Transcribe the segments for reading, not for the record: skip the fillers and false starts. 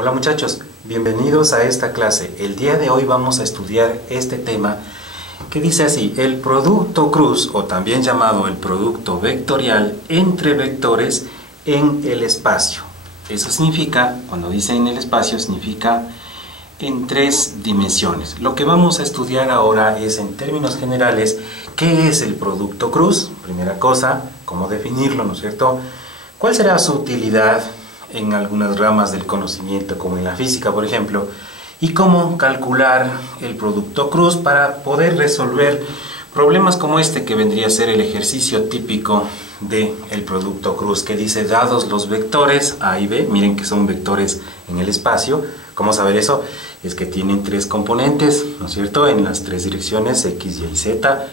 Hola muchachos, bienvenidos a esta clase. El día de hoy vamos a estudiar este tema que dice así: el producto cruz, o también llamado el producto vectorial entre vectores en el espacio. Eso significa, cuando dice en el espacio, significa en tres dimensiones. Lo que vamos a estudiar ahora es, en términos generales, ¿qué es el producto cruz? Primera cosa, cómo definirlo, ¿no es cierto? ¿Cuál será su utilidad en algunas ramas del conocimiento, como en la física, por ejemplo? Y cómo calcular el producto cruz para poder resolver problemas como este, que vendría a ser el ejercicio típico del producto cruz, que dice: dados los vectores A y B, miren que son vectores en el espacio. ¿Cómo saber eso? Es que tienen tres componentes, ¿no es cierto?, en las tres direcciones X, Y y Z.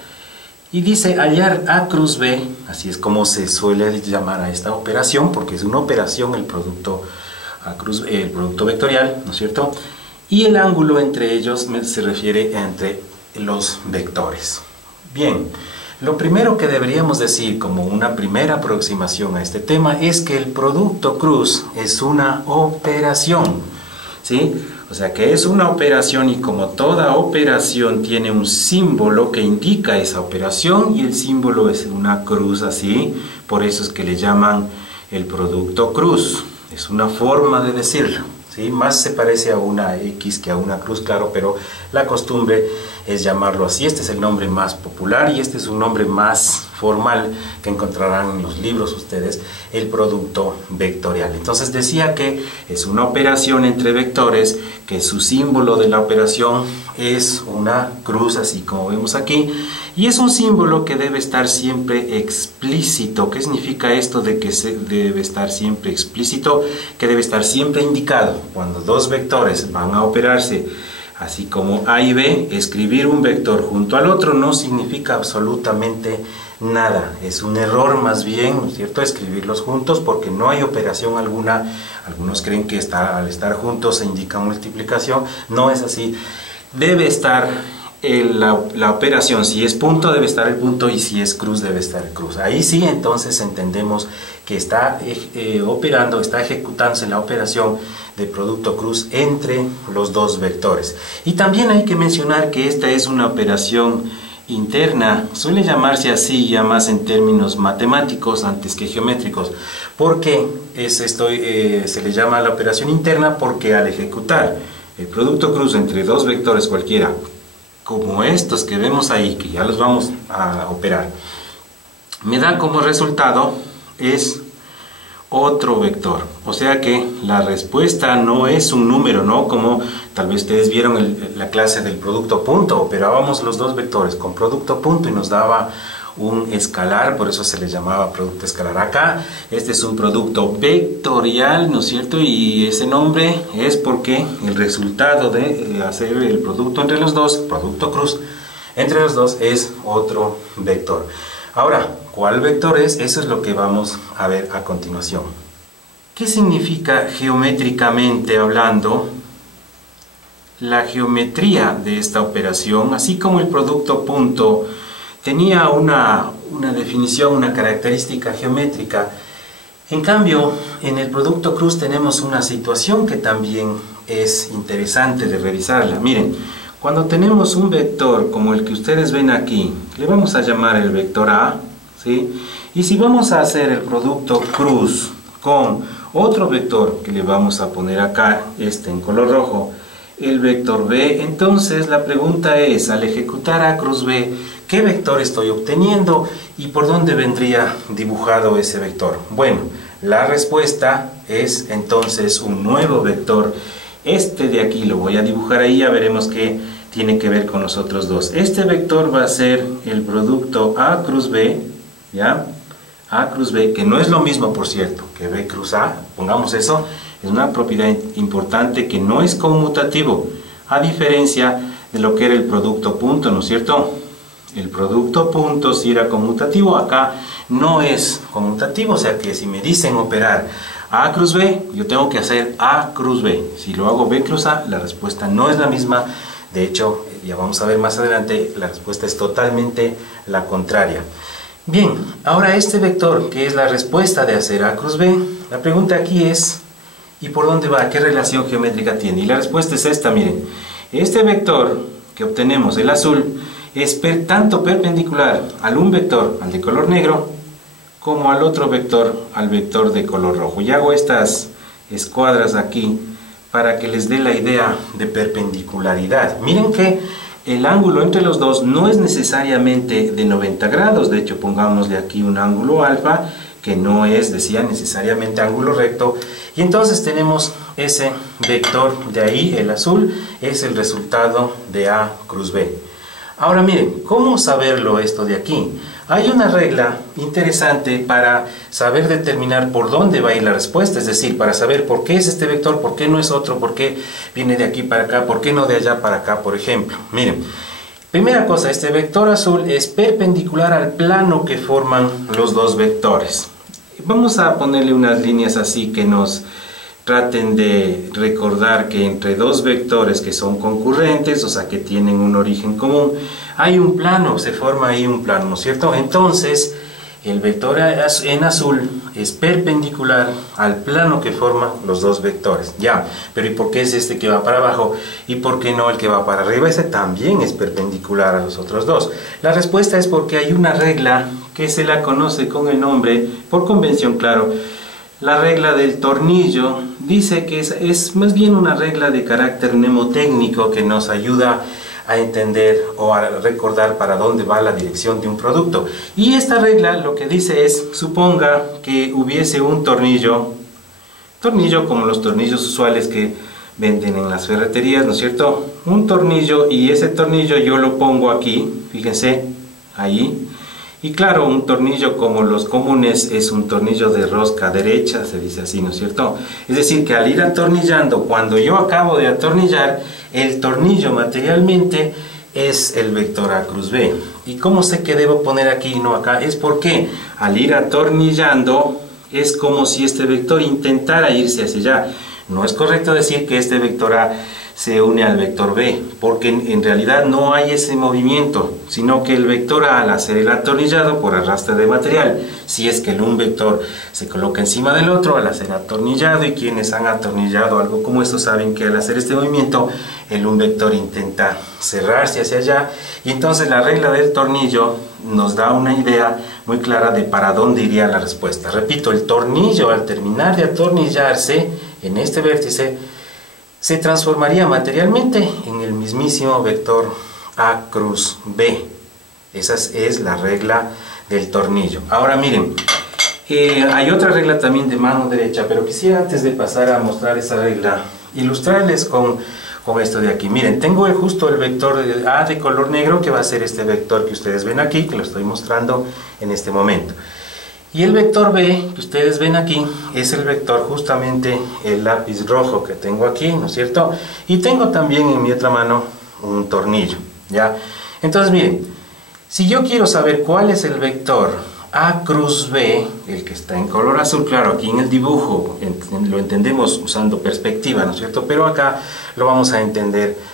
Y dice hallar A cruz B, así es como se suele llamar a esta operación, porque es una operación el producto el producto vectorial, ¿no es cierto? Y el ángulo entre ellos se refiere entre los vectores. Bien, lo primero que deberíamos decir como una primera aproximación a este tema es que el producto cruz es una operación, ¿sí? O sea que es una operación, y como toda operación tiene un símbolo que indica esa operación, y el símbolo es una cruz así, por eso es que le llaman el producto cruz. Es una forma de decirlo, ¿sí? Más se parece a una X que a una cruz, claro, pero la costumbre es llamarlo así. Este es el nombre más popular y este es un nombre más formal que encontrarán en los libros ustedes: el producto vectorial. Entonces decía que es una operación entre vectores, que su símbolo de la operación es una cruz, así como vemos aquí, y es un símbolo que debe estar siempre explícito. ¿Qué significa esto de que debe estar siempre explícito? Que debe estar siempre indicado. Cuando dos vectores van a operarse, así como A y B, escribir un vector junto al otro no significa absolutamente nada. Es un error más bien, ¿no es cierto?, escribirlos juntos, porque no hay operación alguna. Algunos creen que al estar juntos se indica multiplicación. No es así. Debe estar la operación. Si es punto, debe estar el punto, y si es cruz, debe estar el cruz. Ahí sí, entonces entendemos que está operando, está ejecutándose la operación de producto cruz entre los dos vectores. Y también hay que mencionar que esta es una operación interna. Suele llamarse así ya más en términos matemáticos antes que geométricos. ¿Por qué se le llama la operación interna? Porque al ejecutar el producto cruz entre dos vectores cualquiera, como estos que vemos ahí, que ya los vamos a operar, me da como resultado es otro vector. O sea que la respuesta no es un número, ¿no? Como tal vez ustedes vieron la clase del producto punto. Operábamos los dos vectores con producto punto y nos daba un escalar, por eso se le llamaba producto escalar. Acá este es un producto vectorial, ¿no es cierto? Y ese nombre es porque el resultado de hacer el producto entre los dos, producto cruz entre los dos, es otro vector. Ahora, ¿cuál vector es? Eso es lo que vamos a ver a continuación. ¿Qué significa geométricamente hablando la geometría de esta operación? Así como el producto punto tenía una definición, una característica geométrica, en cambio, en el producto cruz tenemos una situación que también es interesante de revisarla. Miren, cuando tenemos un vector como el que ustedes ven aquí, le vamos a llamar el vector A, ¿sí? Y si vamos a hacer el producto cruz con otro vector que le vamos a poner acá, en color rojo, el vector B, entonces la pregunta es: al ejecutar A cruz B, ¿qué vector estoy obteniendo y por dónde vendría dibujado ese vector? Bueno, la respuesta es entonces un nuevo vector. Este de aquí lo voy a dibujar ahí, ya veremos que tiene que ver con los otros dos. Este vector va a ser el producto A cruz B, ¿ya? A cruz B, que no es lo mismo, por cierto, que B cruz A, pongamos eso. Es una propiedad importante que no es conmutativo, a diferencia de lo que era el producto punto, ¿no es cierto? El producto punto sí era conmutativo, acá no es conmutativo. O sea que si me dicen operar A cruz B, yo tengo que hacer A cruz B. Si lo hago B cruz A, la respuesta no es la misma. De hecho, ya vamos a ver más adelante, la respuesta es totalmente la contraria. Bien, ahora este vector, que es la respuesta de hacer A cruz B, la pregunta aquí es: ¿Y por dónde va? ¿Qué relación geométrica tiene? Y la respuesta es esta, miren. Este vector que obtenemos, el azul, es tanto perpendicular al un vector, al de color negro, como al otro vector, al vector de color rojo. Y hago estas escuadras aquí para que les dé la idea de perpendicularidad. Miren que el ángulo entre los dos no es necesariamente de 90 grados. De hecho, pongámosle aquí un ángulo alfa, que no es, decía, necesariamente ángulo recto. Y entonces tenemos ese vector de ahí, el azul, es el resultado de A cruz B. Ahora miren, ¿cómo saberlo esto de aquí? Hay una regla interesante para saber determinar por dónde va a ir la respuesta, es decir, para saber por qué es este vector, por qué no es otro, por qué viene de aquí para acá, por qué no de allá para acá, por ejemplo. Miren, primera cosa, este vector azul es perpendicular al plano que forman los dos vectores. Vamos a ponerle unas líneas así que nos traten de recordar que entre dos vectores que son concurrentes, o sea que tienen un origen común, hay un plano, se forma ahí un plano, ¿no es cierto? Entonces, el vector en azul es perpendicular al plano que forman los dos vectores. Ya, pero ¿y por qué es este que va para abajo? ¿Y por qué no el que va para arriba? Ese también es perpendicular a los otros dos. La respuesta es porque hay una regla que se la conoce con el nombre, por convención, claro, la regla del tornillo. Dice que es más bien una regla de carácter mnemotécnico que nos ayuda a entender o a recordar para dónde va la dirección de un producto. Y esta regla lo que dice es, suponga que hubiese un tornillo como los tornillos usuales que venden en las ferreterías, ¿no es cierto? Un tornillo, y ese tornillo yo lo pongo aquí, fíjense, ahí. Y claro, un tornillo como los comunes es un tornillo de rosca derecha, se dice así, ¿no es cierto? Es decir, que al ir atornillando, cuando yo acabo de atornillar, el tornillo materialmente es el vector A cruz B. ¿Y cómo sé que debo poner aquí y no acá? Es porque al ir atornillando es como si este vector intentara irse hacia allá. No es correcto decir que este vector A se une al vector B, porque en realidad no hay ese movimiento, sino que el vector A, al hacer el atornillado por arrastre de material, si es que un vector se coloca encima del otro al hacer atornillado, y quienes han atornillado algo como esto saben que al hacer este movimiento el un vector intenta cerrarse hacia allá, y entonces la regla del tornillo nos da una idea muy clara de para dónde iría la respuesta. Repito, el tornillo al terminar de atornillarse en este vértice se transformaría materialmente en el mismísimo vector A cruz B. Esa es la regla del tornillo. Ahora miren, hay otra regla también de mano derecha, pero quisiera antes de pasar a mostrar esa regla, ilustrarles con esto de aquí. Miren, tengo justo el vector A de color negro, que va a ser este vector que ustedes ven aquí, que lo estoy mostrando en este momento. Y el vector B, que ustedes ven aquí, es el vector justamente el lápiz rojo que tengo aquí, ¿no es cierto? Y tengo también en mi otra mano un tornillo, ¿ya? Entonces miren, si yo quiero saber cuál es el vector A cruz B, el que está en color azul, claro, aquí en el dibujo lo entendemos usando perspectiva, ¿no es cierto? Pero acá lo vamos a entender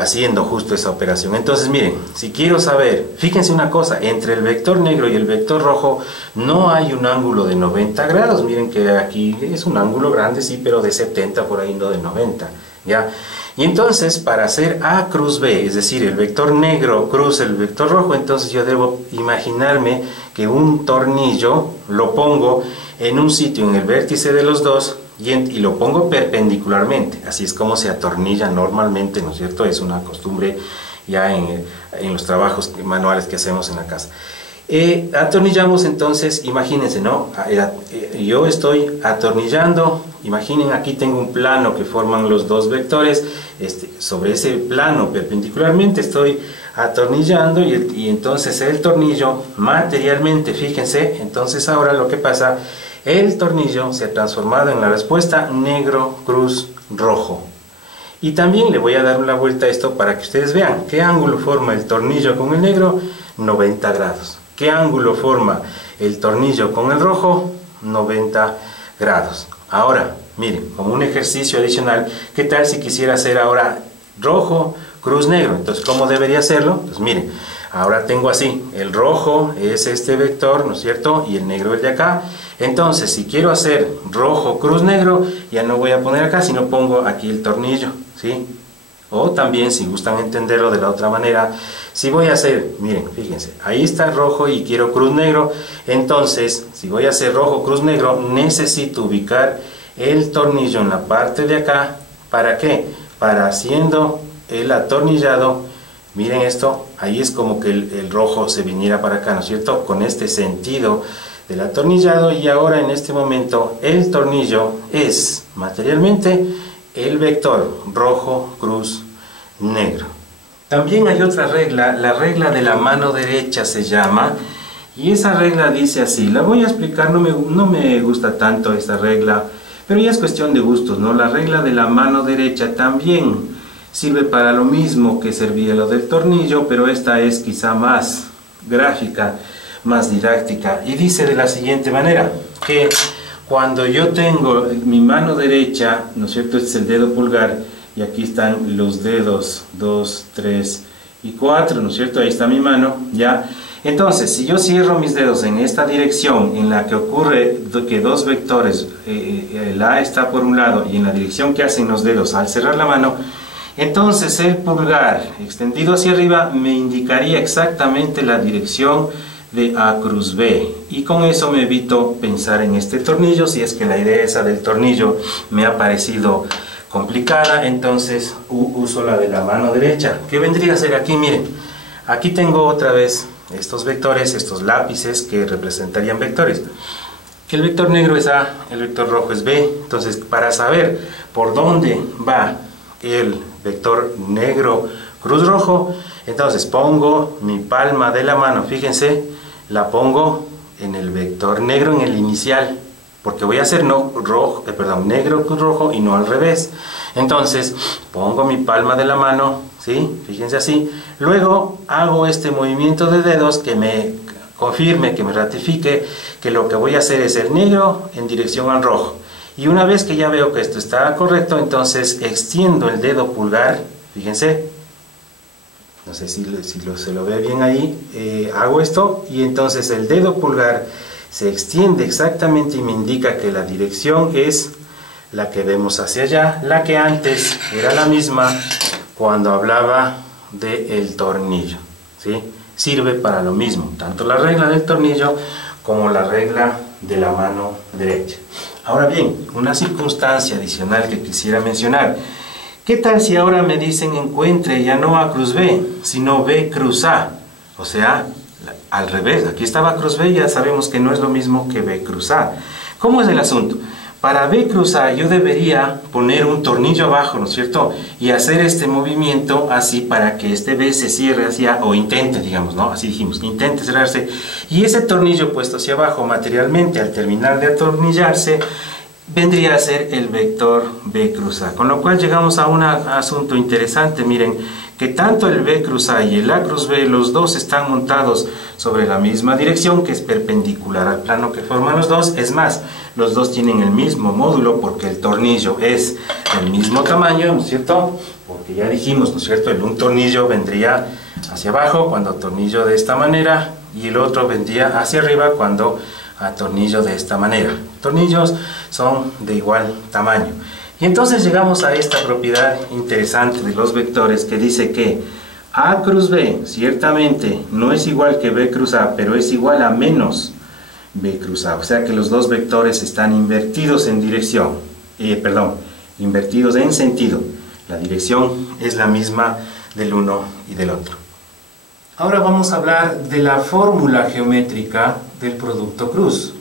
haciendo justo esa operación. Entonces miren, si quiero saber, fíjense una cosa, entre el vector negro y el vector rojo no hay un ángulo de 90 grados, miren que aquí es un ángulo grande, sí, pero de 70 por ahí, no de 90, ¿ya? Y entonces para hacer A cruz B, es decir, el vector negro cruza el vector rojo, entonces yo debo imaginarme que un tornillo lo pongo en un sitio en el vértice de los dos, y lo pongo perpendicularmente. Así es como se atornilla normalmente, ¿no es cierto? Es una costumbre ya en los trabajos manuales que hacemos en la casa. Atornillamos entonces, imagínense, ¿no? Yo estoy atornillando, imaginen, aquí tengo un plano que forman los dos vectores, sobre ese plano perpendicularmente estoy atornillando, y entonces el tornillo materialmente, fíjense, entonces ahora lo que pasa, el tornillo se ha transformado en la respuesta negro cruz rojo. Y también le voy a dar una vuelta a esto para que ustedes vean qué ángulo forma el tornillo con el negro, 90 grados. ¿Qué ángulo forma el tornillo con el rojo? 90 grados. Ahora, miren, como un ejercicio adicional, ¿qué tal si quisiera hacer ahora rojo, cruz, negro? Entonces, ¿cómo debería hacerlo? Pues miren, Ahora tengo así, el rojo es este vector, ¿no es cierto? Y el negro el de acá. Entonces, si quiero hacer rojo, cruz, negro, ya no voy a poner acá, sino pongo aquí el tornillo, ¿sí? O también, si gustan entenderlo de la otra manera, si voy a hacer, miren, fíjense, ahí está rojo y quiero cruz, negro. Entonces, si voy a hacer rojo, cruz, negro, necesito ubicar el tornillo en la parte de acá. ¿Para qué? Para haciendo el atornillado, miren esto, ahí es como que el rojo se viniera para acá, ¿no es cierto? Con este sentido del atornillado, y ahora en este momento el tornillo es materialmente el vector rojo, cruz, negro. También hay otra regla, la regla de la mano derecha se llama, y esa regla dice así, la voy a explicar, no me gusta tanto esta regla, pero ya es cuestión de gustos, ¿no? La regla de la mano derecha también sirve para lo mismo que servía lo del tornillo, pero esta es quizá más gráfica, más didáctica, y dice de la siguiente manera, que cuando yo tengo mi mano derecha, ¿no es cierto? Este es el dedo pulgar, y aquí están los dedos 2, 3 y 4, ¿no es cierto? Ahí está mi mano, ¿ya? Entonces, si yo cierro mis dedos en esta dirección en la que ocurre que dos vectores, el A está por un lado y en la dirección que hacen los dedos al cerrar la mano, entonces el pulgar extendido hacia arriba me indicaría exactamente la dirección de A cruz B, y con eso me evito pensar en este tornillo. Si es que la idea esa del tornillo me ha parecido complicada, entonces uso la de la mano derecha. ¿Qué vendría a ser aquí? Miren, aquí tengo otra vez estos vectores, estos lápices que representarían vectores. El vector negro es A, el vector rojo es B. Entonces, para saber por dónde va el vector negro, cruz, rojo, entonces pongo mi palma de la mano, fíjense, la pongo en el vector negro, en el inicial, porque voy a hacer negro, cruz, rojo, y no al revés. Entonces pongo mi palma de la mano, ¿sí? Fíjense así. Luego hago este movimiento de dedos que me confirme, que me ratifique que lo que voy a hacer es el negro en dirección al rojo. Y una vez que ya veo que esto está correcto, entonces extiendo el dedo pulgar, fíjense, no sé si se lo ve bien ahí, hago esto, y entonces el dedo pulgar se extiende exactamente y me indica que la dirección es la que vemos hacia allá, la que antes era la misma cuando hablaba del tornillo, ¿sí? Sirve para lo mismo, tanto la regla del tornillo como la regla de la mano derecha. Ahora bien, una circunstancia adicional que quisiera mencionar. ¿Qué tal si ahora me dicen encuentre ya no A cruz B, sino B cruz A? O sea, al revés, aquí estaba cruz B, ya sabemos que no es lo mismo que B cruz A. ¿Cómo es el asunto? Para B cruz A yo debería poner un tornillo abajo, ¿no es cierto? Y hacer este movimiento así para que este B se cierre hacia, o intente, digamos, ¿no? Así dijimos, intente cerrarse. Y ese tornillo puesto hacia abajo materialmente, al terminar de atornillarse, vendría a ser el vector B cruz A. Con lo cual llegamos a un asunto interesante. Miren, que tanto el B cruz A y el A cruz B, los dos están montados sobre la misma dirección, que es perpendicular al plano que forman los dos. Es más, los dos tienen el mismo módulo porque el tornillo es del mismo tamaño, ¿no es cierto? Porque ya dijimos, ¿no es cierto? Un tornillo vendría hacia abajo cuando atornillo de esta manera, y el otro vendría hacia arriba cuando atornillo de esta manera. Tornillos son de igual tamaño. Y entonces llegamos a esta propiedad interesante de los vectores que dice que A cruz B ciertamente no es igual que B cruz A, pero es igual a menos B cruz A. O sea que los dos vectores están invertidos en dirección, invertidos en sentido. La dirección es la misma del uno y del otro. Ahora vamos a hablar de la fórmula geométrica del producto cruz.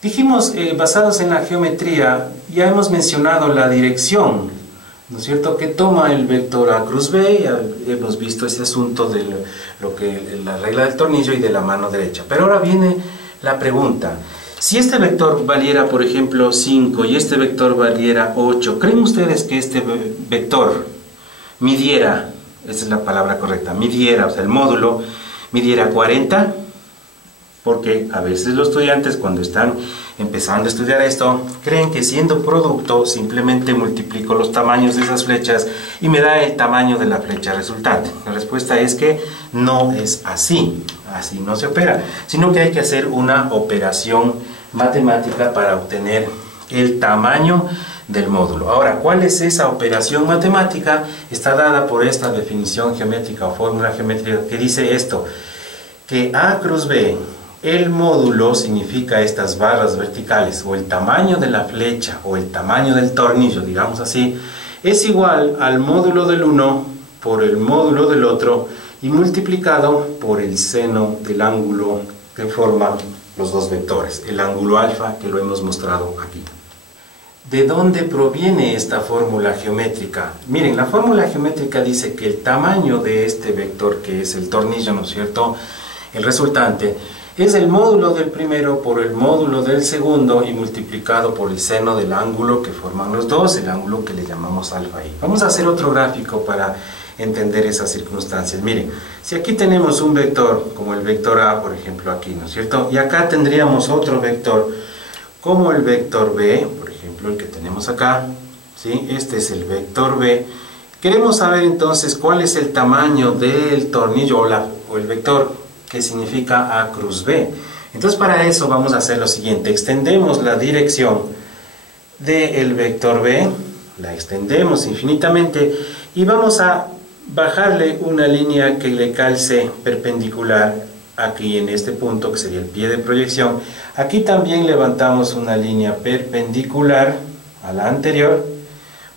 Dijimos, basados en la geometría, ya hemos mencionado la dirección, ¿no es cierto?, que toma el vector A cruz B. Ya hemos visto ese asunto de la regla del tornillo y de la mano derecha. Pero ahora viene la pregunta. Si este vector valiera, por ejemplo, 5 y este vector valiera 8, ¿creen ustedes que este vector midiera, esa es la palabra correcta, midiera, o sea, el módulo midiera 40? porque a veces los estudiantes cuando están empezando a estudiar esto creen que siendo producto simplemente multiplico los tamaños de esas flechas y me da el tamaño de la flecha resultante. La respuesta es que no es así, así no se opera, sino que hay que hacer una operación matemática para obtener el tamaño del módulo. Ahora, ¿cuál es esa operación matemática? Está dada por esta definición geométrica o fórmula geométrica que dice esto, que A cruz B, el módulo significa estas barras verticales o el tamaño de la flecha o el tamaño del tornillo, digamos así, es igual al módulo del uno por el módulo del otro y multiplicado por el seno del ángulo que forman los dos vectores, el ángulo alfa que lo hemos mostrado aquí. ¿De dónde proviene esta fórmula geométrica? Miren, la fórmula geométrica dice que el tamaño de este vector, que es el tornillo, ¿no es cierto?, el resultante, es el módulo del primero por el módulo del segundo y multiplicado por el seno del ángulo que forman los dos, el ángulo que le llamamos alfa i. Vamos a hacer otro gráfico para entender esas circunstancias. Miren, si aquí tenemos un vector, como el vector A, por ejemplo, aquí, ¿no es cierto?, y acá tendríamos otro vector, como el vector B, por ejemplo, el que tenemos acá, ¿sí? Este es el vector B. Queremos saber entonces cuál es el tamaño del tornillo o el vector que significa A cruz B. Entonces para eso vamos a hacer lo siguiente, extendemos la dirección del vector B, la extendemos infinitamente y vamos a bajarle una línea que le calce perpendicular aquí en este punto que sería el pie de proyección. Aquí también levantamos una línea perpendicular a la anterior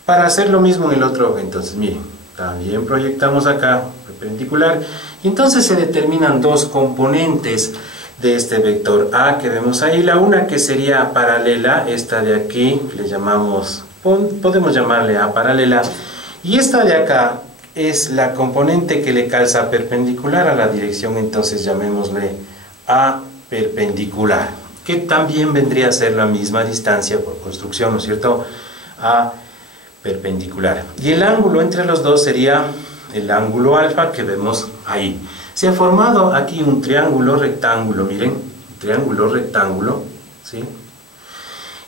para hacer lo mismo en el otro. Entonces miren, también proyectamos acá perpendicular y entonces se determinan dos componentes de este vector A que vemos ahí, la una que sería paralela, esta de aquí le llamamos, podemos llamarle A paralela, y esta de acá es la componente que le calza perpendicular a la dirección, entonces llamémosle A perpendicular, que también vendría a ser la misma distancia por construcción, ¿no es cierto?, A perpendicular. Y el ángulo entre los dos sería el ángulo alfa que vemos ahí. Se ha formado aquí un triángulo rectángulo, miren, un triángulo rectángulo, ¿sí?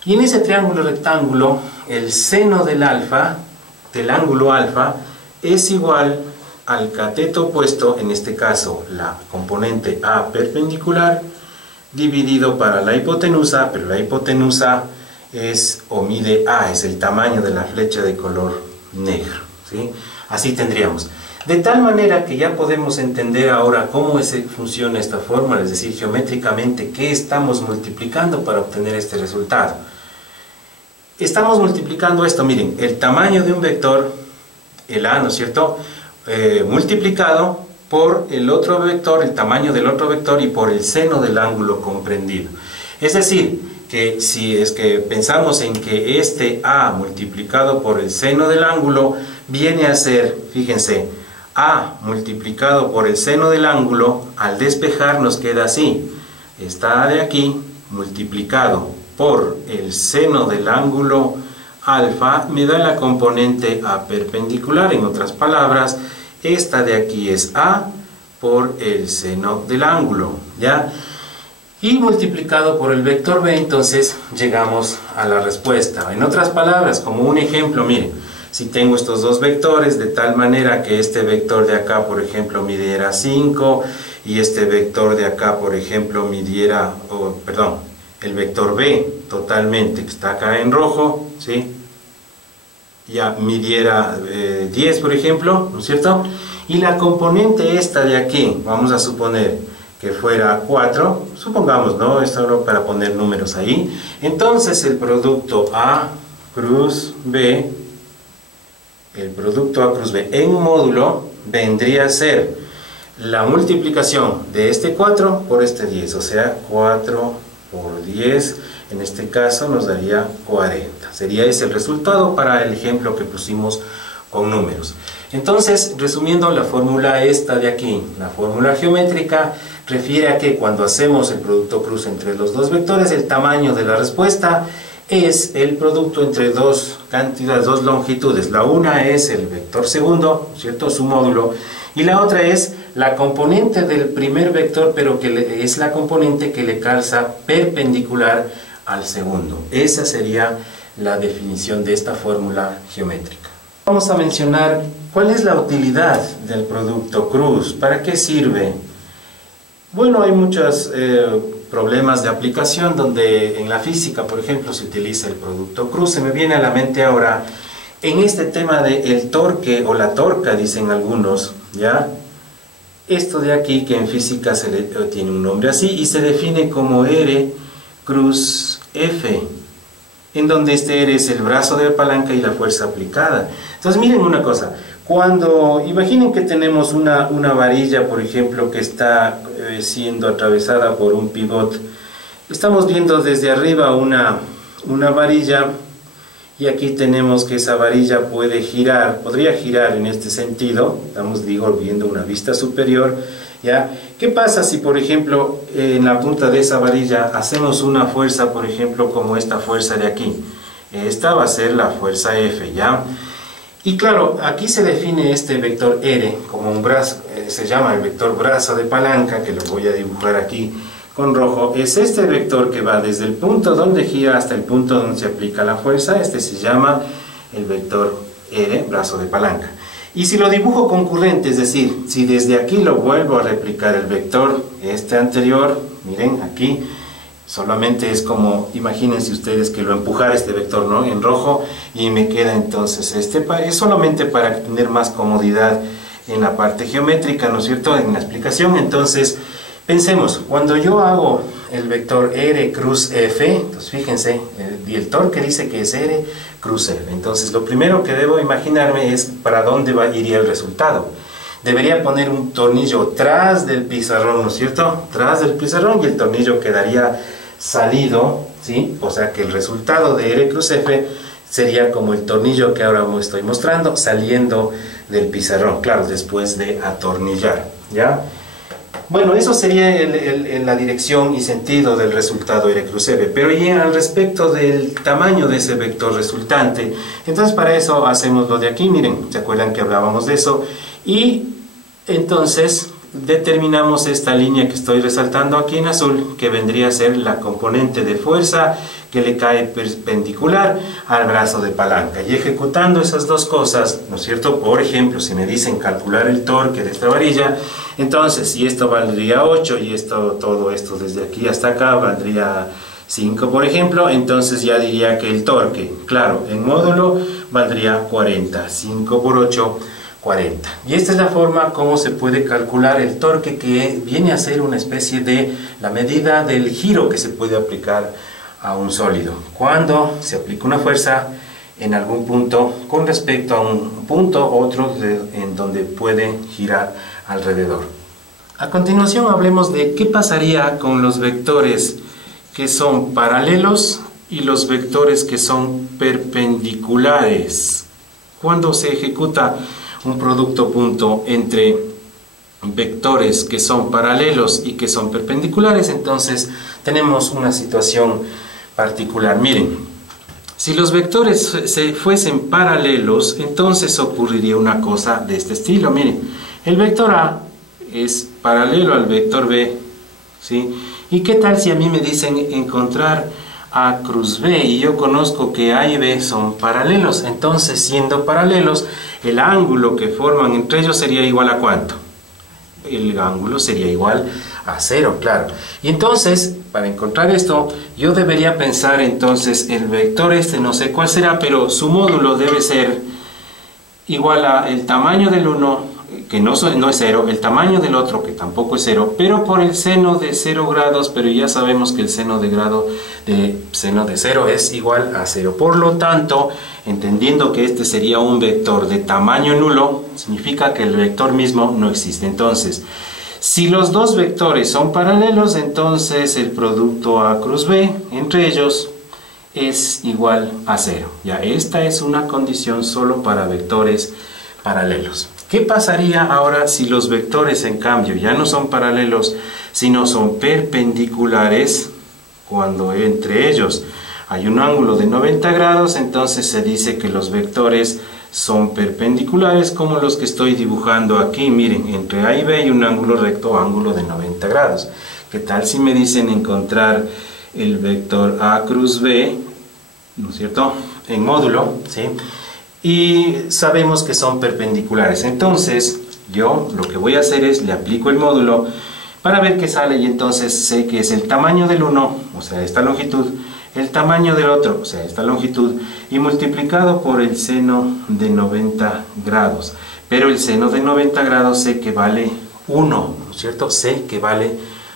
Y en ese triángulo rectángulo, el seno del alfa, del ángulo alfa, es igual al cateto opuesto, en este caso la componente A perpendicular, dividido para la hipotenusa, pero la hipotenusa es o mide A, es el tamaño de la flecha de color negro, ¿sí? Así tendríamos. De tal manera que ya podemos entender ahora cómo funciona esta fórmula, es decir, geométricamente, qué estamos multiplicando para obtener este resultado. Estamos multiplicando esto, miren, el tamaño de un vector, el A, ¿no es cierto?, multiplicado por el otro vector, el tamaño del otro vector y por el seno del ángulo comprendido. Es decir, que si es que pensamos en que este A multiplicado por el seno del ángulo viene a ser, fíjense, A multiplicado por el seno del ángulo, al despejar nos queda así, esta A de aquí multiplicado por el seno del ángulo alfa me da la componente A perpendicular, en otras palabras, esta de aquí es A por el seno del ángulo, ¿ya? Y multiplicado por el vector B, entonces llegamos a la respuesta. En otras palabras, como un ejemplo, miren, si tengo estos dos vectores de tal manera que este vector de acá, por ejemplo, midiera 5 y este vector de acá, por ejemplo, midiera, el vector B totalmente, que está acá en rojo, ¿sí?, ya midiera 10, por ejemplo, ¿no es cierto? Y la componente esta de aquí, vamos a suponer que fuera 4, supongamos, ¿no?, es solo para poner números ahí. Entonces el producto A cruz B, en módulo vendría a ser la multiplicación de este 4 por este 10, o sea, 4 por 10, en este caso nos daría 40. Sería ese el resultado para el ejemplo que pusimos con números. Entonces, resumiendo, la fórmula esta de aquí, la fórmula geométrica, refiere a que cuando hacemos el producto cruz entre los dos vectores, el tamaño de la respuesta es el producto entre dos cantidades, dos longitudes. La una es el vector segundo, ¿cierto?, su módulo, y la otra es la componente del primer vector, pero que es la componente que le calza perpendicular al segundo. Esa sería la definición de esta fórmula geométrica. Vamos a mencionar cuál es la utilidad del producto cruz. ¿Para qué sirve? Bueno, hay muchos problemas de aplicación donde en la física, por ejemplo, se utiliza el producto cruz. Se me viene a la mente ahora en este tema del torque o la torca, dicen algunos, ¿ya? Esto de aquí, que en física tiene un nombre así y se define como R cruz F, en donde este R es el brazo de la palanca y la fuerza aplicada. Entonces miren una cosa, imaginen que tenemos una varilla, por ejemplo, que está siendo atravesada por un pivot. Estamos viendo desde arriba una varilla, y aquí tenemos que esa varilla podría girar en este sentido. Estamos, viendo una vista superior, ¿ya? ¿Qué pasa si, por ejemplo, en la punta de esa varilla hacemos una fuerza, por ejemplo, como esta fuerza de aquí? Esta va a ser la fuerza F, ¿ya? Y claro, aquí se define este vector R como un brazo, se llama el vector brazo de palanca, que lo voy a dibujar aquí con rojo. Es este vector que va desde el punto donde gira hasta el punto donde se aplica la fuerza. Este se llama el vector R, brazo de palanca. Y si lo dibujo concurrente, es decir, si desde aquí lo vuelvo a replicar el vector este anterior, miren aquí, solamente es como, imagínense ustedes que lo empujara este vector, ¿no?, en rojo, y me queda entonces es solamente para tener más comodidad en la parte geométrica, ¿no es cierto?, en la explicación. Entonces pensemos, cuando yo hago el vector R cruz F, entonces fíjense, el torque dice que es R cruz F. Entonces lo primero que debo imaginarme es para dónde iría el resultado. Debería poner un tornillo tras del pizarrón, ¿no es cierto?, tras del pizarrón, y el tornillo quedaría salido, ¿sí? O sea que el resultado de R cruz F sería como el tornillo que ahora estoy mostrando, saliendo del pizarrón, claro, después de atornillar, ¿ya? Bueno, eso sería la dirección y sentido del resultado R cruz F. Pero ya al respecto del tamaño de ese vector resultante, entonces para eso hacemos lo de aquí, miren, ¿se acuerdan que hablábamos de eso? Y entonces determinamos esta línea que estoy resaltando aquí en azul, que vendría a ser la componente de fuerza que le cae perpendicular al brazo de palanca. Y ejecutando esas dos cosas, ¿no es cierto? Por ejemplo, si me dicen calcular el torque de esta varilla, entonces si esto valdría 8 y todo esto desde aquí hasta acá valdría 5, por ejemplo, entonces ya diría que el torque, claro, en módulo valdría 40, 5 por 8, 40. Y esta es la forma como se puede calcular el torque, que viene a ser una especie de la medida del giro que se puede aplicar a un sólido cuando se aplica una fuerza en algún punto con respecto a un punto otro en donde puede girar alrededor. A continuación hablemos de qué pasaría con los vectores que son paralelos y los vectores que son perpendiculares. Cuando se ejecuta un producto punto entre vectores que son paralelos y que son perpendiculares, entonces tenemos una situación particular. Miren, si los vectores se fuesen paralelos, entonces ocurriría una cosa de este estilo. Miren, el vector A es paralelo al vector B, ¿sí? ¿Y qué tal si a mí me dicen encontrar A cruz B y yo conozco que A y B son paralelos? Entonces, siendo paralelos, el ángulo que forman entre ellos sería igual a ¿cuánto? El ángulo sería igual a 0, claro. Y entonces, para encontrar esto, yo debería pensar entonces el vector no sé cuál será, pero su módulo debe ser igual a el tamaño del uno, que no es 0, el tamaño del otro, que tampoco es 0, pero por el seno de 0 grados, pero ya sabemos que el seno de 0 es igual a 0. Por lo tanto, entendiendo que este sería un vector de tamaño nulo, significa que el vector mismo no existe. Entonces, si los dos vectores son paralelos, entonces el producto A cruz B entre ellos es igual a 0. Ya, esta es una condición solo para vectores paralelos. ¿Qué pasaría ahora si los vectores, en cambio, ya no son paralelos, sino son perpendiculares? Cuando entre ellos hay un ángulo de 90 grados, entonces se dice que los vectores son perpendiculares como los que estoy dibujando aquí. Miren, entre A y B hay un ángulo recto, ángulo de 90 grados. ¿Qué tal si me dicen encontrar el vector A cruz B, ¿no es cierto?, en módulo, ¿sí?, y sabemos que son perpendiculares? Entonces yo lo que voy a hacer es le aplico el módulo para ver qué sale, y entonces sé que es el tamaño del uno, o sea, esta longitud, el tamaño del otro, o sea, esta longitud, y multiplicado por el seno de 90 grados. Pero el seno de 90 grados sé que vale 1, ¿no es cierto? Sé que vale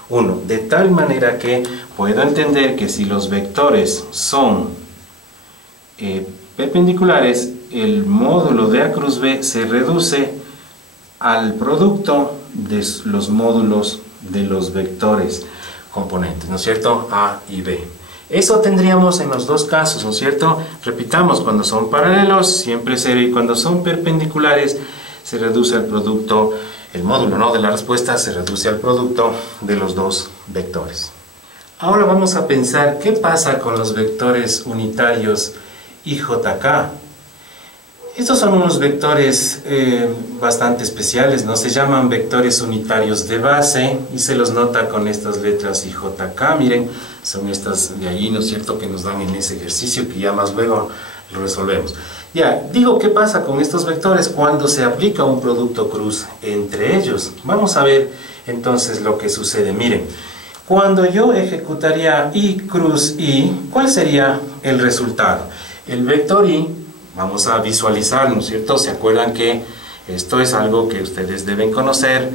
1. De tal manera que puedo entender que si los vectores son perpendiculares, el módulo de A cruz B se reduce al producto de los módulos de los vectores componentes, ¿no es cierto?, A y B. Eso tendríamos en los dos casos, ¿no es cierto? Repitamos, cuando son paralelos siempre es 0, y cuando son perpendiculares se reduce al producto, el módulo, ¿no?, de la respuesta se reduce al producto de los dos vectores. Ahora vamos a pensar qué pasa con los vectores unitarios IJK. Estos son unos vectores bastante especiales, ¿no? Se llaman vectores unitarios de base y se los nota con estas letras IJK. Miren, son estas de ahí, ¿no es cierto?, que nos dan en ese ejercicio que ya más luego lo resolvemos. Ya, digo, ¿qué pasa con estos vectores cuando se aplica un producto cruz entre ellos? Vamos a ver entonces lo que sucede. Miren, cuando yo ejecutaría I cruz I, ¿cuál sería el resultado? El vector I, vamos a visualizar, ¿no es cierto? ¿Se acuerdan que esto es algo que ustedes deben conocer?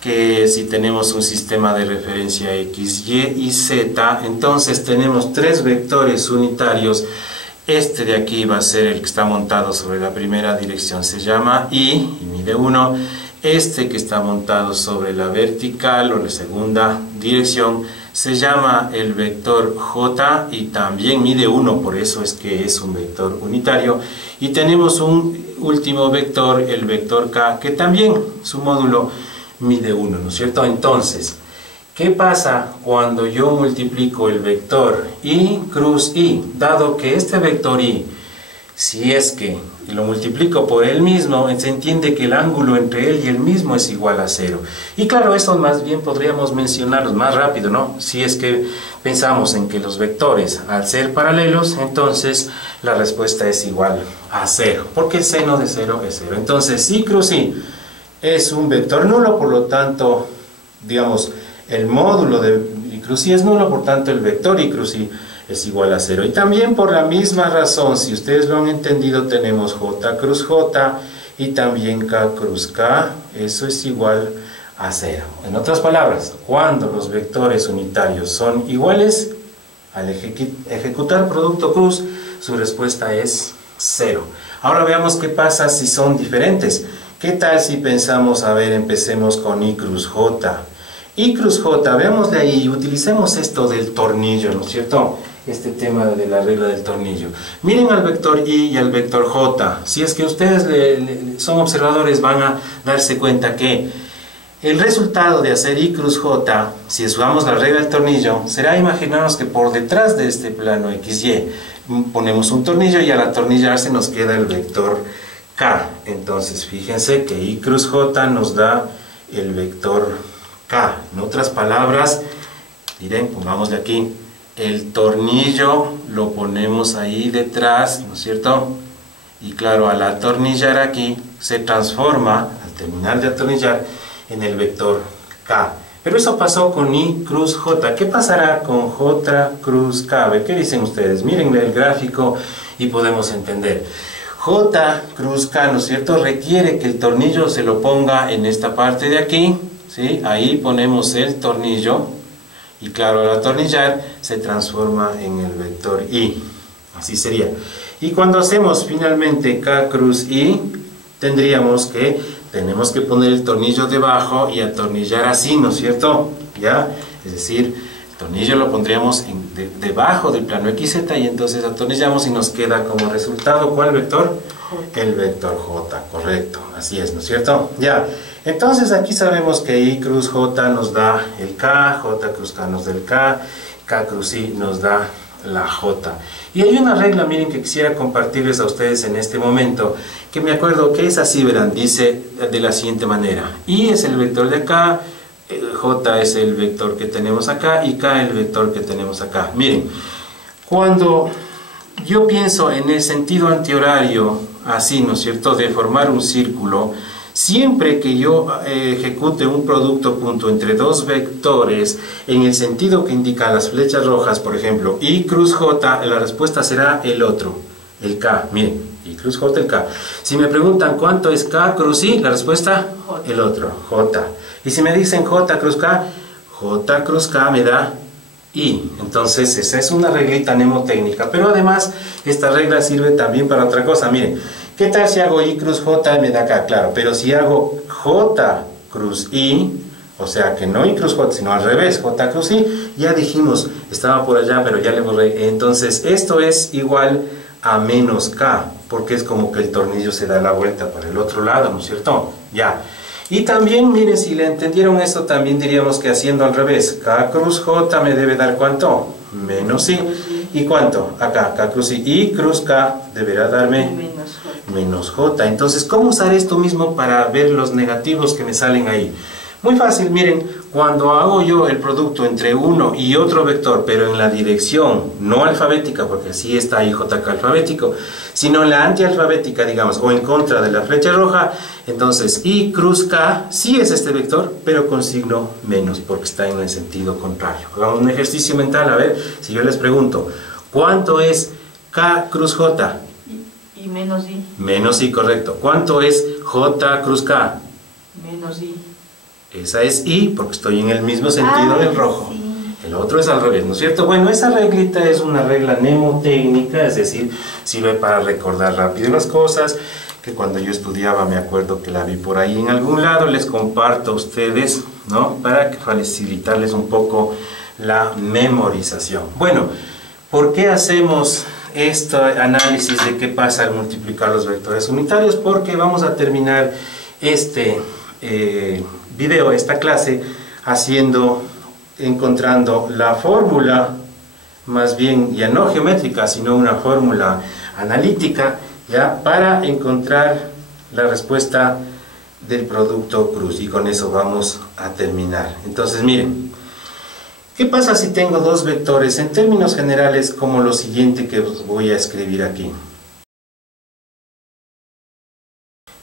Que si tenemos un sistema de referencia X, Y y Z, entonces tenemos tres vectores unitarios. Este de aquí va a ser el que está montado sobre la primera dirección, se llama I y mide 1. Este que está montado sobre la vertical o la segunda dirección se llama el vector J y también mide 1, por eso es que es un vector unitario. Y tenemos un último vector, el vector K, que también su módulo mide 1, ¿no es cierto? Entonces, ¿qué pasa cuando yo multiplico el vector I cruz I? Dado que este vector I, si es que lo multiplico por él mismo, se entiende que el ángulo entre él y el mismo es igual a 0. Y claro, eso más bien podríamos mencionarlo más rápido, ¿no? Si es que pensamos en que los vectores, al ser paralelos, entonces la respuesta es igual a 0, porque el seno de 0 es 0. Entonces, I cruz I es un vector nulo, por lo tanto, digamos, el módulo de I cruz I es nulo, por tanto el vector I cruz I es igual a 0. Y también por la misma razón, si ustedes lo han entendido, tenemos J cruz J y también K cruz K, eso es igual a 0. En otras palabras, cuando los vectores unitarios son iguales, al ejecutar producto cruz, su respuesta es 0. Ahora veamos qué pasa si son diferentes. ¿Qué tal si pensamos, a ver, empecemos con I cruz J? I cruz J, veámosle ahí, utilicemos esto del tornillo, ¿no es cierto? Este tema de la regla del tornillo. Miren al vector I y al vector J. Si es que ustedes son observadores, van a darse cuenta que el resultado de hacer I cruz J, si usamos la regla del tornillo, será, imaginaros que por detrás de este plano XY ponemos un tornillo y al atornillarse nos queda el vector K. Entonces fíjense que I cruz J nos da el vector K. En otras palabras, miren, pongámosle aquí, el tornillo lo ponemos ahí detrás, ¿no es cierto? Y claro, al atornillar aquí, se transforma, al terminar de atornillar, en el vector K. Pero eso pasó con I cruz J. ¿Qué pasará con J cruz K? A ver, ¿qué dicen ustedes? Miren el gráfico y podemos entender. J cruz K, ¿no es cierto?, requiere que el tornillo se lo ponga en esta parte de aquí, ¿sí? Ahí ponemos el tornillo y claro, al atornillar se transforma en el vector I. Así sería. Y cuando hacemos finalmente K cruz I, tenemos que poner el tornillo debajo y atornillar así, ¿no es cierto? ¿Ya? Es decir, el tornillo lo pondríamos debajo del plano XZ y entonces atornillamos y nos queda como resultado, ¿cuál vector? J. El vector J, correcto, así es, ¿no es cierto? Ya, entonces aquí sabemos que I cruz J nos da el K, J cruz K nos da el K, K cruz I nos da la J. Y hay una regla, miren, que quisiera compartirles a ustedes en este momento, que me acuerdo que es así, verán, dice de la siguiente manera: I es el vector de acá, J es el vector que tenemos acá y K el vector que tenemos acá. Miren, cuando yo pienso en el sentido antihorario, así, ¿no es cierto?, de formar un círculo, siempre que yo ejecute un producto punto entre dos vectores en el sentido que indican las flechas rojas, por ejemplo, I cruz J, la respuesta será el otro, el K. Miren, I cruz J, el K. Si me preguntan cuánto es K cruz I, la respuesta, J. El otro, J. Y si me dicen J cruz K me da I. Entonces esa es una reglita mnemotécnica, pero además esta regla sirve también para otra cosa. Miren, ¿qué tal si hago I cruz J me da K? Claro, pero si hago J cruz I, o sea que no I cruz J, sino al revés, J cruz I, ya dijimos, estaba por allá, pero ya le borré. Entonces esto es igual a menos K, porque es como que el tornillo se da la vuelta para el otro lado, ¿no es cierto? Ya. Y también, miren, si le entendieron esto, también diríamos que haciendo al revés, K cruz J me debe dar ¿cuánto? Menos I. ¿Y cuánto? Acá, K cruz I. I cruz K deberá darme menos J. Entonces, ¿cómo usar esto mismo para ver los negativos que me salen ahí? Muy fácil, miren, cuando hago yo el producto entre uno y otro vector, pero en la dirección no alfabética, porque así está IJK alfabético, sino en la antialfabética, digamos, o en contra de la flecha roja, entonces I cruz K sí es este vector, pero con signo menos, porque está en el sentido contrario. Hagamos un ejercicio mental, a ver, si yo les pregunto, ¿cuánto es K cruz J? Y menos I. Menos I, correcto. ¿Cuánto es J cruz K? Menos I. Esa es I, porque estoy en el mismo sentido del rojo. Sí. El otro es al revés, ¿no es cierto? Bueno, esa reglita es una regla mnemotécnica, es decir, sirve para recordar rápido las cosas, que cuando yo estudiaba me acuerdo que la vi por ahí en algún lado, les comparto a ustedes, ¿no?, para facilitarles un poco la memorización. Bueno, ¿por qué hacemos este análisis de qué pasa al multiplicar los vectores unitarios? Porque vamos a terminar este video, esta clase, encontrando la fórmula, más bien ya no geométrica, sino una fórmula analítica, ya, para encontrar la respuesta del producto cruz, y con eso vamos a terminar. Entonces miren, ¿qué pasa si tengo dos vectores en términos generales como lo siguiente que os voy a escribir aquí?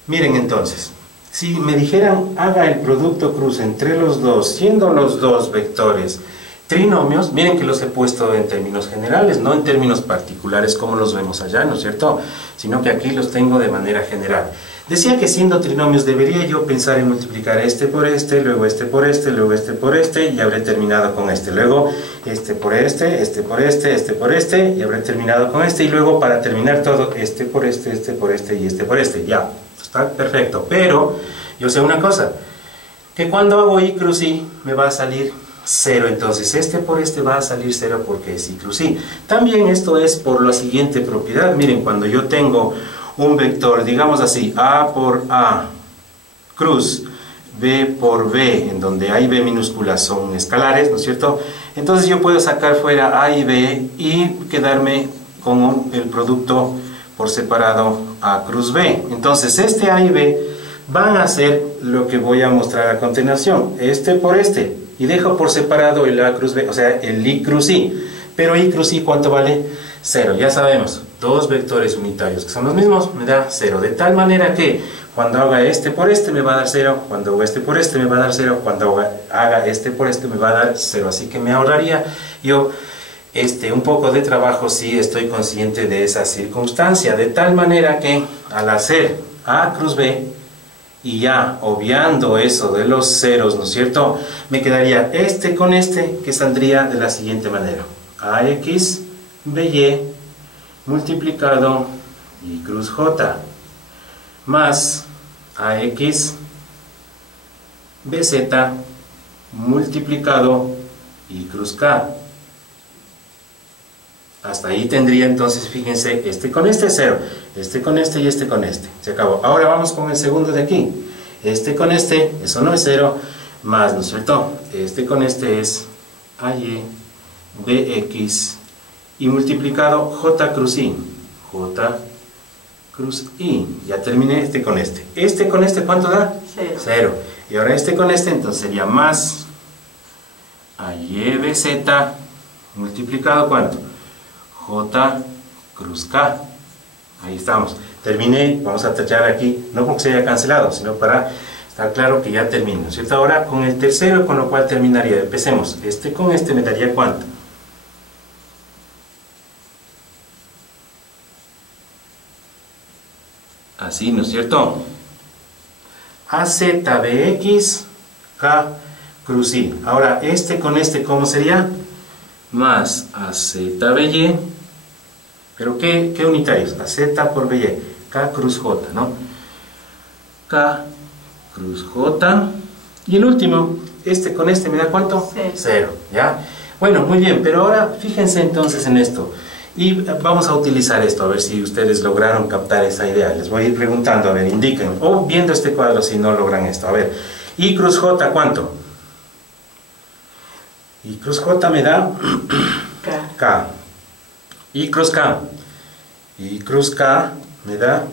Miren entonces, si me dijeran haga el producto cruz entre los dos, siendo los dos vectores trinomios, miren que los he puesto en términos generales, no en términos particulares como los vemos allá, ¿no es cierto?, sino que aquí los tengo de manera general. Decía que siendo trinomios debería yo pensar en multiplicar este por este, luego este por este, luego este por este, y habré terminado con este, luego este por este, este por este, este por este, y habré terminado con este, y luego para terminar todo, este por este y este por este, ya. Está perfecto, pero yo sé una cosa, que cuando hago I cruz I me va a salir 0, entonces este por este va a salir 0 porque es I cruz I. También esto es por la siguiente propiedad, miren, cuando yo tengo un vector, digamos así, A por A cruz B por B, en donde A y B minúsculas son escalares, ¿no es cierto? Entonces yo puedo sacar fuera A y B y quedarme con el producto por separado A cruz B. Entonces este A y B van a ser lo que voy a mostrar a continuación, este por este, y dejo por separado el A cruz B, o sea, el I cruz I. Pero I cruz I, ¿cuánto vale? 0, ya sabemos, dos vectores unitarios que son los mismos, me da 0, de tal manera que cuando haga este por este me va a dar 0, cuando haga este por este me va a dar 0, cuando haga este por este me va a dar 0, así que me ahorraría yo un poco de trabajo si estoy consciente de esa circunstancia, de tal manera que al hacer A cruz B, y ya obviando eso de los ceros, ¿no es cierto?, me quedaría este con este, que saldría de la siguiente manera: AX BY multiplicado I cruz J más AX BZ multiplicado I cruz K. Hasta ahí tendría entonces, fíjense, este con este 0, este con este y este con este. Se acabó. Ahora vamos con el segundo de aquí. Este con este, eso no es 0, más, ¿no es cierto? Este con este es AY BX y multiplicado J cruz I. J cruz I. Ya terminé este con este. Este con este, ¿cuánto da? 0. 0. Y ahora este con este, entonces sería más AYBZ multiplicado ¿cuánto? J cruz K. Ahí estamos. Terminé, vamos a tachar aquí, no porque se haya cancelado, sino para estar claro que ya termino, ¿no es cierto? Ahora con el tercero, con lo cual terminaría. Empecemos. Este con este me daría ¿cuánto? Así, ¿no es cierto? AZBX K cruz I. Ahora, este con este, ¿cómo sería? Más AZBY. ¿Pero qué unitarios? AZ por BY. K cruz J, ¿no? K cruz J. Y el último, este con este, ¿me da cuánto? 0, ¿ya? Bueno, muy bien, pero ahora fíjense entonces en esto. Y vamos a utilizar esto, a ver si ustedes lograron captar esa idea. Les voy a ir preguntando, a ver, indiquen. O viendo este cuadro si no logran esto. A ver, I cruz J, ¿cuánto? I cruz J me da K. K. I cruz K. I cruz K me da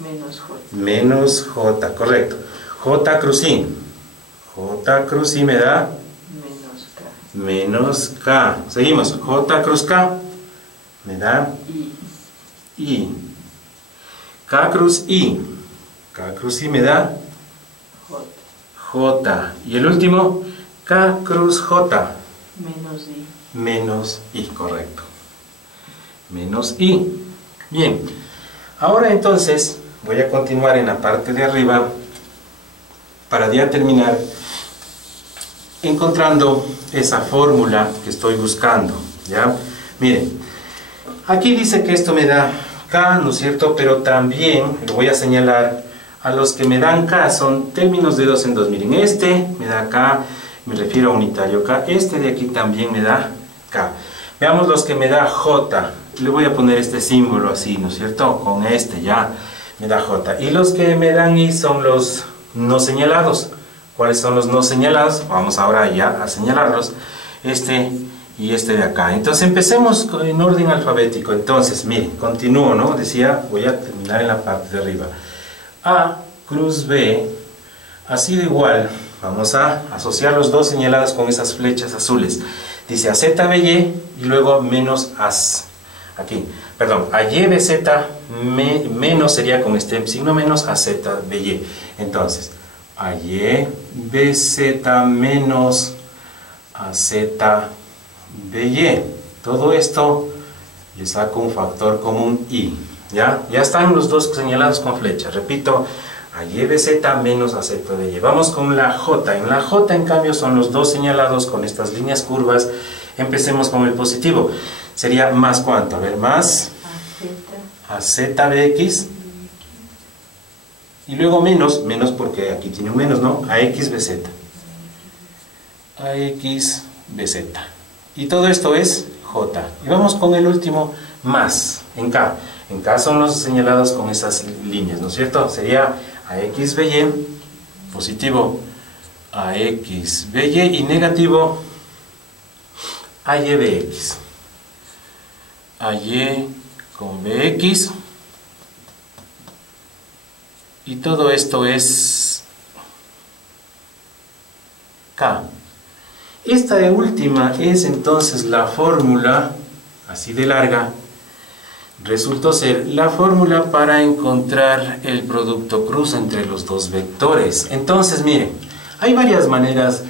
Menos J. menos J, correcto. J cruz I. J cruz I me da Menos K. menos K. Seguimos. J cruz K me da I. K cruz I. K cruz I me da J. J. Y el último, K cruz J. Menos I. Menos I, correcto. Menos I. Bien. Ahora entonces voy a continuar en la parte de arriba para ya terminar encontrando esa fórmula que estoy buscando. ¿Ya? Miren. Aquí dice que esto me da K, ¿no es cierto? Pero también lo voy a señalar a los que me dan K son términos de 2 en 2. Miren, este me da K, me refiero a unitario K. Este de aquí también me da K. Veamos los que me da J. Le voy a poner este símbolo así, ¿no es cierto? Con este ya me da J. Y los que me dan I son los no señalados. ¿Cuáles son los no señalados? Vamos ahora ya a señalarlos. Este y este de acá. Entonces empecemos en orden alfabético. Entonces, miren, continúo, ¿no? Decía, voy a terminar en la parte de arriba. A cruz B ha sido igual. Vamos a asociar los dos señalados con esas flechas azules. Dice AZBY y luego menos AS. Aquí, perdón, AYBZ menos sería con este signo menos AZBY. Entonces, AYBZ menos AZBY. Todo esto le saco un factor común I. ¿Ya? Ya están los dos señalados con flecha. Repito, AYBZ menos AZBY. Vamos con la J. En la J, en cambio, son los dos señalados con estas líneas curvas. Empecemos con el positivo. Sería más ¿cuánto? A ver, más AZBX. Y luego menos porque aquí tiene un menos, ¿no? AXBZ. AXBZ. Y todo esto es J. Y vamos con el último, más, en K. En K son los señalados con esas líneas, ¿no es cierto? Sería AXBY, positivo AXBY y negativo AYBX. AY con BX. Y todo esto es K. Esta última es entonces la fórmula, así de larga, resultó ser la fórmula para encontrar el producto cruz entre los dos vectores. Entonces, miren, hay varias maneras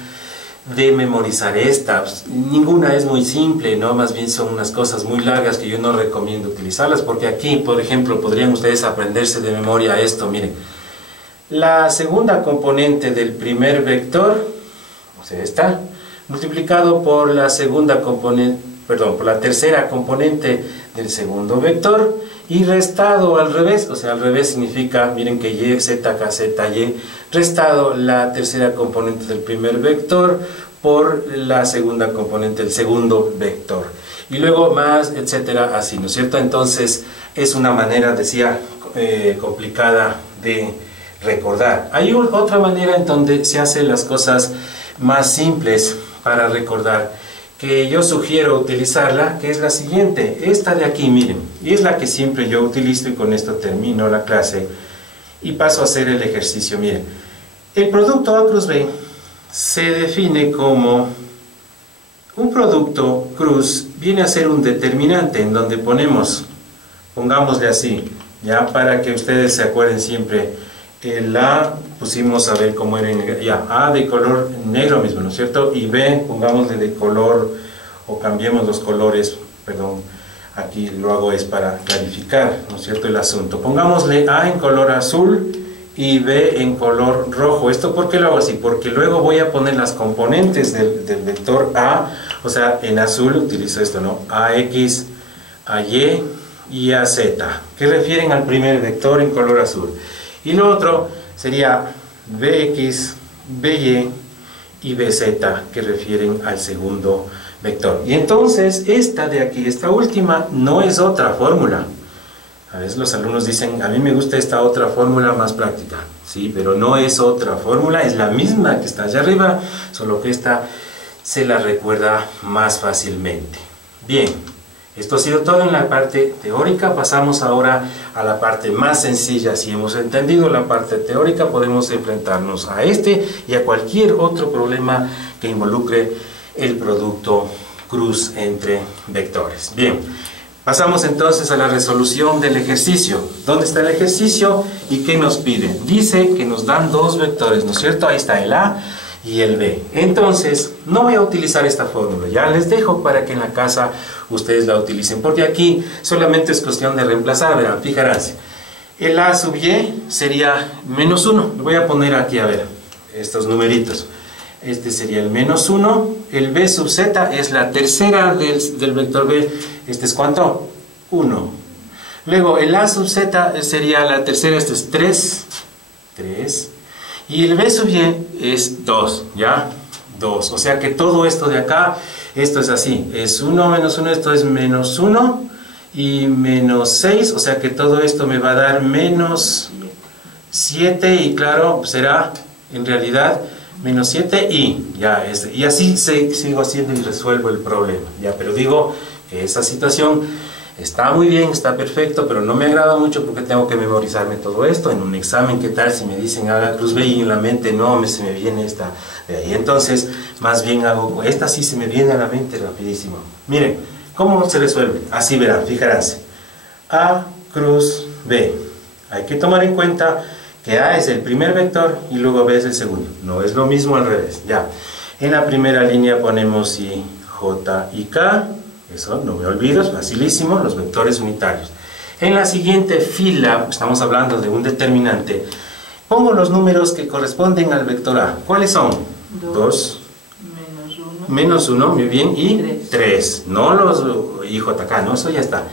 de memorizar esta. Ninguna es muy simple, ¿no? Más bien son unas cosas muy largas que yo no recomiendo utilizarlas, porque aquí, por ejemplo, podrían ustedes aprenderse de memoria esto. Miren, la segunda componente del primer vector, o sea, esta, multiplicado por la segunda componente, perdón, por la tercera componente del segundo vector y restado al revés, o sea, al revés significa, miren que y, z, k, z, y, restado la tercera componente del primer vector por la segunda componente del segundo vector. Y luego más, etcétera, así, ¿no es cierto? Entonces, es una manera, decía, complicada de recordar. Hay otra manera en donde se hacen las cosas más simples para recordar, que yo sugiero utilizarla, que es la siguiente. Esta de aquí, miren, y es la que siempre yo utilizo, y con esto termino la clase y paso a hacer el ejercicio. Miren, el producto A cruz B se define como un producto cruz, viene a ser un determinante en donde pongámosle así, ya para que ustedes se acuerden siempre. El A pusimos a ver cómo era ya, A de color negro mismo, ¿no es cierto? Y B, pongámosle de color, o cambiemos los colores, perdón, aquí lo hago es para clarificar, ¿no es cierto?, el asunto. Pongámosle A en color azul y B en color rojo. ¿Esto por qué lo hago así? Porque luego voy a poner las componentes del vector A, o sea, en azul utilizo esto, ¿no? AX, AY y AZ, que refieren al primer vector en color azul. Y lo otro sería Bx, By y Bz, que refieren al segundo vector. Y entonces esta de aquí, esta última, no es otra fórmula. A veces los alumnos dicen, a mí me gusta esta otra fórmula más práctica. Sí, pero no es otra fórmula, es la misma que está allá arriba, solo que esta se la recuerda más fácilmente. Bien. Esto ha sido todo en la parte teórica. Pasamos ahora a la parte más sencilla. Si hemos entendido la parte teórica, podemos enfrentarnos a este y a cualquier otro problema que involucre el producto cruz entre vectores. Bien, pasamos entonces a la resolución del ejercicio. ¿Dónde está el ejercicio y qué nos pide? Dice que nos dan dos vectores, ¿no es cierto? Ahí está el A y el B. Entonces, no voy a utilizar esta fórmula, ya les dejo para que en la casa ustedes la utilicen, porque aquí solamente es cuestión de reemplazar. Verán, fijaránse, el A sub Y sería menos 1, lo voy a poner aquí, a ver, estos numeritos. Este sería el menos 1, el B sub Z es la tercera del vector B, este es ¿cuánto? 1. Luego el A sub Z sería la tercera, este es 3, y el B sub Y es 2, ¿ya? 2, o sea que todo esto de acá, esto es así, es 1 menos 1, esto es menos 1 y menos 6, o sea que todo esto me va a dar menos 7 y claro, será en realidad menos 7 y ya, y así sigo haciendo y resuelvo el problema, ya, pero digo que esa situación está muy bien, está perfecto, pero no me agrada mucho porque tengo que memorizarme todo esto. En un examen, ¿qué tal si me dicen haga cruz B y en la mente no, se me viene esta de ahí? Entonces, más bien hago, esta sí se me viene a la mente rapidísimo. Miren, ¿cómo se resuelve? Así verán, fijaránse. A cruz B. Hay que tomar en cuenta que A es el primer vector y luego B es el segundo. No es lo mismo al revés, ya. En la primera línea ponemos I, J y K. Eso no me olvido, es facilísimo, los vectores unitarios. En la siguiente fila, estamos hablando de un determinante, pongo los números que corresponden al vector A. ¿Cuáles son? 2, menos 1, muy bien, y 3. No los IJK, no, eso ya está.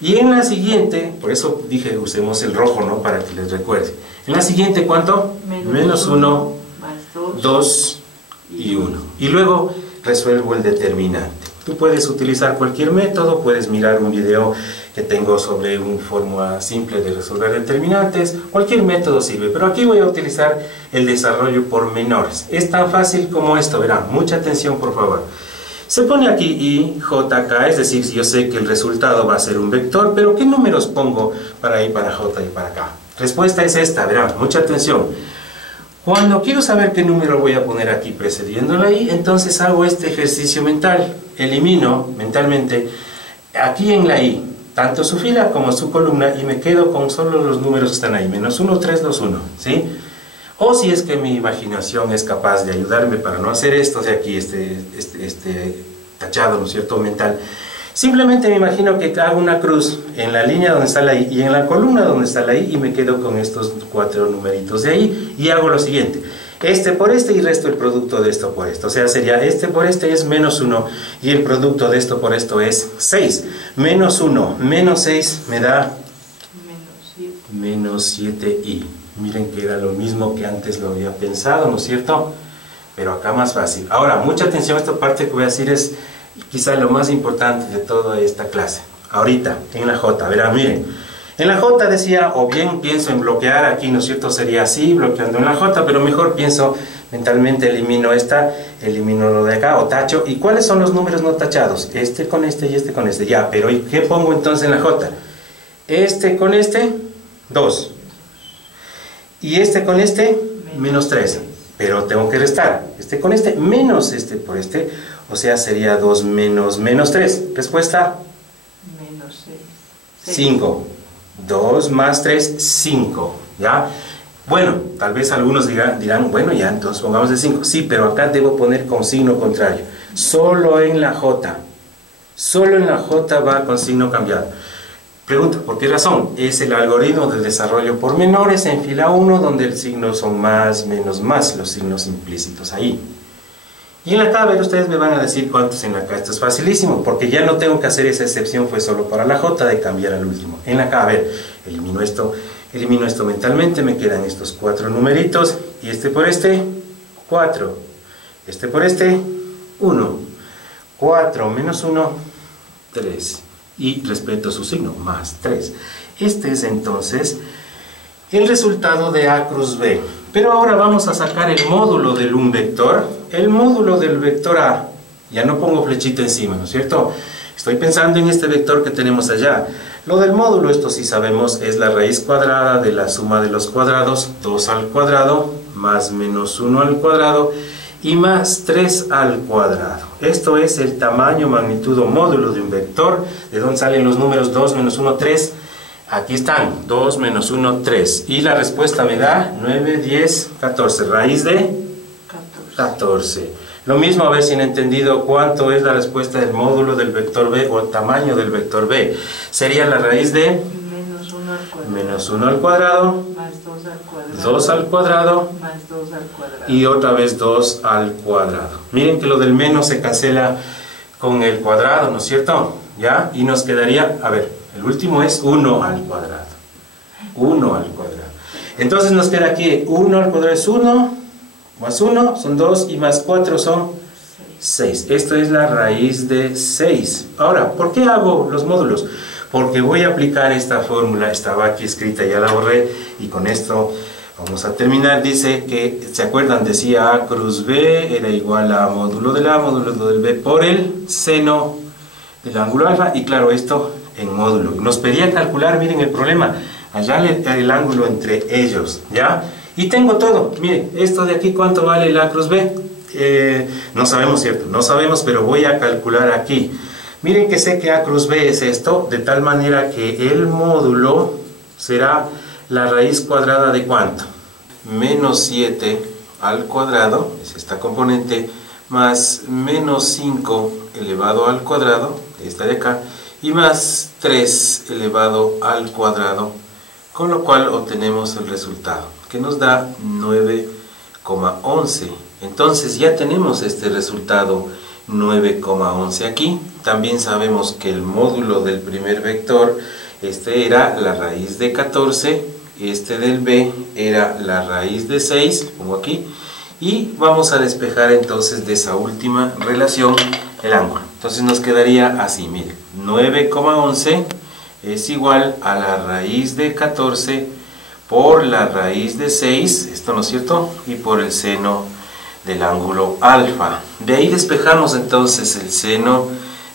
Y en la siguiente, por eso dije usemos el rojo, ¿no? Para que les recuerde. En la siguiente, ¿cuánto? Menos 1, 2 y 1. Y luego resuelvo el determinante. Tú puedes utilizar cualquier método, puedes mirar un video que tengo sobre una fórmula simple de resolver determinantes, cualquier método sirve, pero aquí voy a utilizar el desarrollo por menores. Es tan fácil como esto, verán, mucha atención por favor. Se pone aquí I, J, K, es decir, yo sé que el resultado va a ser un vector, pero ¿qué números pongo para I, para J y para K? Respuesta es esta, verán, mucha atención. Cuando quiero saber qué número voy a poner aquí precediendo la I, entonces hago este ejercicio mental. Elimino mentalmente aquí en la I, tanto su fila como su columna, y me quedo con solo los números que están ahí, menos 1, 3, 2, 1, ¿sí? O si es que mi imaginación es capaz de ayudarme para no hacer esto de aquí, este tachado, ¿no es cierto?, mental. Simplemente me imagino que hago una cruz en la línea donde está la I y en la columna donde está la I y me quedo con estos 4 numeritos de ahí y hago lo siguiente. Este por este y resto el producto de esto por esto. O sea, sería este por este es menos 1 y el producto de esto por esto es 6. Menos 1 menos 6 me da menos 7i. Miren que era lo mismo que antes lo había pensado, ¿no es cierto? Pero acá más fácil. Ahora, mucha atención, esta parte que voy a decir es quizá lo más importante de toda esta clase. Ahorita, en la J, verán, miren, En la J decía, o bien pienso en bloquear aquí, ¿no es cierto? Sería así, bloqueando en la J, pero mejor pienso mentalmente, elimino esta, elimino lo de acá, o tacho. ¿Y cuáles son los números no tachados? Este con este y este con este. Ya, pero ¿y qué pongo entonces en la J? Este con este, 2. Y este con este, menos 3. Pero tengo que restar. Este con este, menos este por este. O sea, sería 2 menos 3. Respuesta, Menos 6. 5. 2 más 3, 5. ¿Ya? Bueno, tal vez algunos dirán, bueno, ya, entonces pongamos de 5. Sí, pero acá debo poner con signo contrario. Solo en la J. Solo en la J va con signo cambiado. Pregunta, ¿por qué razón? Es el algoritmo de desarrollo por menores en fila 1, donde el signo son más, menos, más, los signos implícitos ahí. Y en la K, a ver, ustedes me van a decir cuántos en la K. Esto es facilísimo, porque ya no tengo que hacer esa excepción, fue solo para la J de cambiar al último. En la K, a ver, elimino esto mentalmente, me quedan estos 4 numeritos, y este por este, 4. Este por este, 1. 4 menos 1, 3. Y respeto su signo, más 3. Este es entonces el resultado de A cruz B. Pero ahora vamos a sacar el módulo de un vector. El módulo del vector A, ya no pongo flechita encima, ¿no es cierto? Estoy pensando en este vector que tenemos allá. Lo del módulo, esto sí sabemos, es la raíz cuadrada de la suma de los cuadrados, 2 al cuadrado, más menos 1 al cuadrado, y más 3 al cuadrado. Esto es el tamaño, magnitud o módulo de un vector. ¿De dónde salen los números 2 menos 1, 3? Aquí están, 2 menos 1, 3. Y la respuesta me da 9, 10, 14. Raíz de 14. Lo mismo, a ver si han entendido cuánto es la respuesta del módulo del vector B o el tamaño del vector B. Sería la raíz de menos 1 al cuadrado. Menos 1 al cuadrado. Más 2 al cuadrado. 2 al cuadrado. Más 2 al cuadrado. Y otra vez 2 al cuadrado. Miren que lo del menos se cancela con el cuadrado, ¿no es cierto? ¿Ya? Y nos quedaría, a ver, el último es 1 al cuadrado. 1 al cuadrado. Entonces nos queda aquí 1 al cuadrado es 1, más 1 son 2 y más 4 son 6. Esto es la raíz de 6. Ahora, ¿por qué hago los módulos? Porque voy a aplicar esta fórmula, estaba aquí escrita, ya la borré, y con esto vamos a terminar. Dice que, ¿se acuerdan? Decía A cruz B era igual a módulo del A, módulo del B por el seno del ángulo alfa, y claro, esto en módulo. Nos pedía calcular, miren el problema, allá el ángulo entre ellos, ¿ya? Y tengo todo, miren, esto de aquí, ¿cuánto vale el A cruz B? No sabemos, ¿cierto? No sabemos, pero voy a calcular aquí. Miren que sé que A cruz B es esto, de tal manera que el módulo será la raíz cuadrada de ¿cuánto? Menos 7 al cuadrado, es esta componente, más menos 5 elevado al cuadrado, esta de acá, y más 3 elevado al cuadrado, con lo cual obtenemos el resultado, que nos da 9,11. Entonces ya tenemos este resultado 9,11 aquí. También sabemos que el módulo del primer vector, este era la raíz de 14, este del B era la raíz de 6, lo pongo aquí, y vamos a despejar entonces de esa última relación el ángulo. Entonces nos quedaría así, miren, 9,11 es igual a la raíz de 14 por la raíz de 6, esto no es cierto, y por el seno del ángulo alfa. De ahí despejamos entonces el seno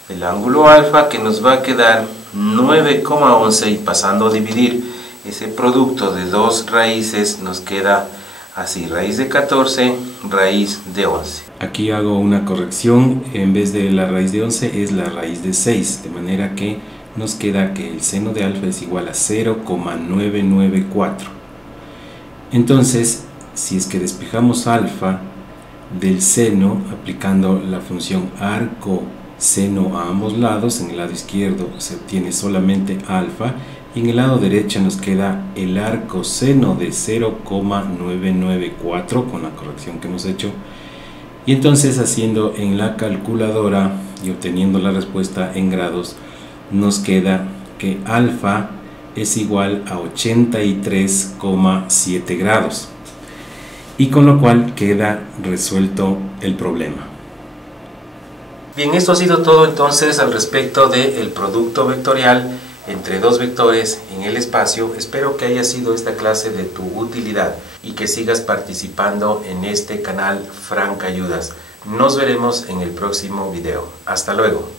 del ángulo alfa, que nos va a quedar 9,11, y pasando a dividir ese producto de dos raíces nos queda así, raíz de 14, raíz de 11. Aquí hago una corrección, en vez de la raíz de 11 es la raíz de 6, de manera que nos queda que el seno de alfa es igual a 0,994. Entonces, si es que despejamos alfa del seno aplicando la función arco seno a ambos lados, en el lado izquierdo se obtiene solamente alfa, y en el lado derecho nos queda el arco seno de 0,994 con la corrección que hemos hecho. Y entonces, haciendo en la calculadora y obteniendo la respuesta en grados, nos queda que alfa es igual a 83,7 grados, y con lo cual queda resuelto el problema. Bien, esto ha sido todo entonces al respecto del producto vectorial entre dos vectores en el espacio. Espero que haya sido esta clase de tu utilidad y que sigas participando en este canal Frank Ayudas. Nos veremos en el próximo video. Hasta luego.